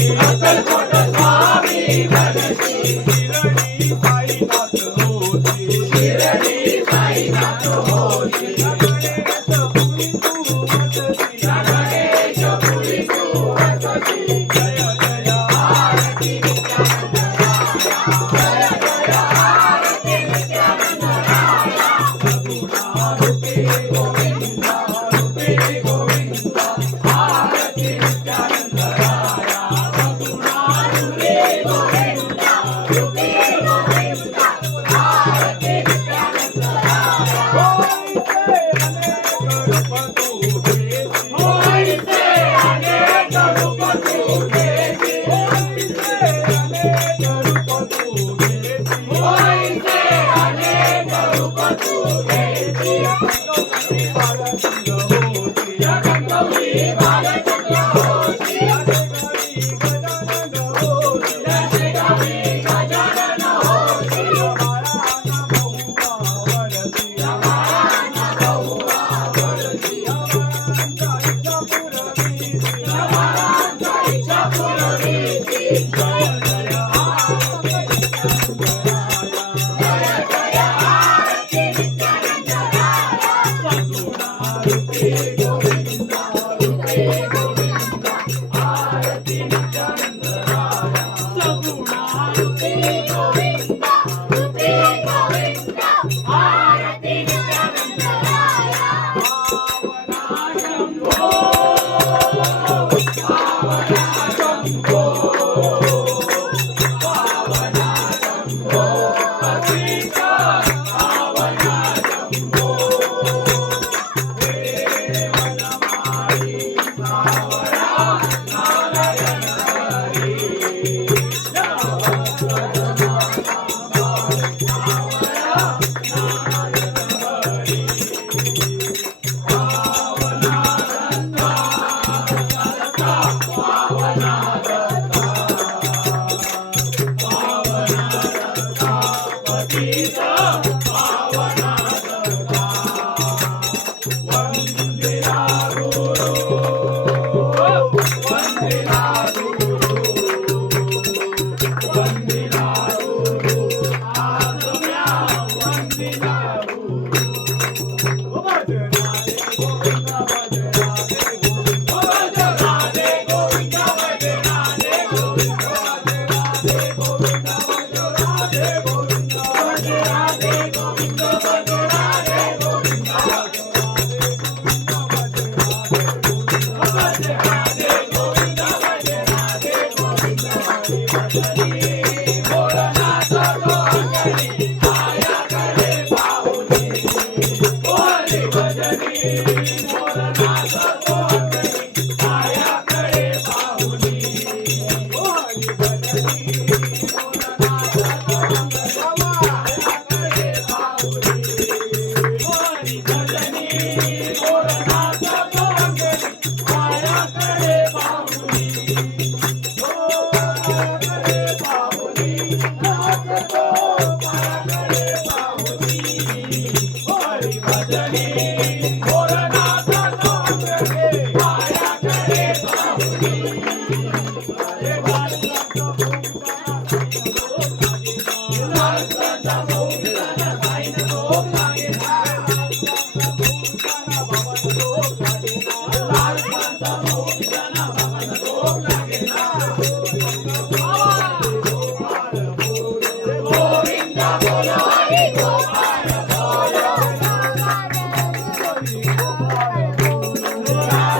अक्कलकोट स्वामी बनसी शिरडी साईनाथ होती शिरडी साईनाथ होती गणेशपुरी तू वसती जय जय आरती नित्यानंद राया जय जय आरती नित्यानंद राया सगुणा रूपी गोविंदा रूपी गोविंदा आरती नित्यानंद राया सगुणा रूपी गोविंदा रूपी गोविंदा आरती नित्यानंद राया होय से अनेक रूप तू देती होय से अनेक रूप तू देती होय से अनेक रूप तू देती गंगौरी बालचंद्र होती गंगौरी बालचंद्र होती गजानन होती गजानन होती माळाना बहुवा वरती माळाना बहुवा वरती आमच्या इच्छापुरवीची जय जय आरती नित्यानंद राया जय जय आरती नित्यानंद राया सगुणा रूपी गोविंदा रूपी गोविंदा आरती नित्यानंद राया सगुणा रूपी गोविंदा रूपी गोविंदा आरती नित्यानंद राया पावना शंभो पावना शंभो पावना शंभो पतित पावना शंभो हे वनमाळी सावरा नारायण हरी वंदिना गुरु वंदिना गुरु वंदिना गुरु आत्म्या वंदिना गुरु भजना दे गोविंदा भजना दे गोविंदा भजना दे गोविंदा भजना दे गोविंदा भजना दे गोविंदा भजना दे गोविंदा भजना दे गोविंदा भजना दे गोविंदा भोलानाथ तो अंगणी आया करे पाहुनी हरी भजनी भोलानाथ तो अंगणी आया करे पाहुनी हरी भजनी भोलानाथ तो अंगणी आया करे पाहुनी हरी भजनी भोलानाथ तो अंगणी आया करे पाहुनी गोविंदा बोलो हरी गोपाल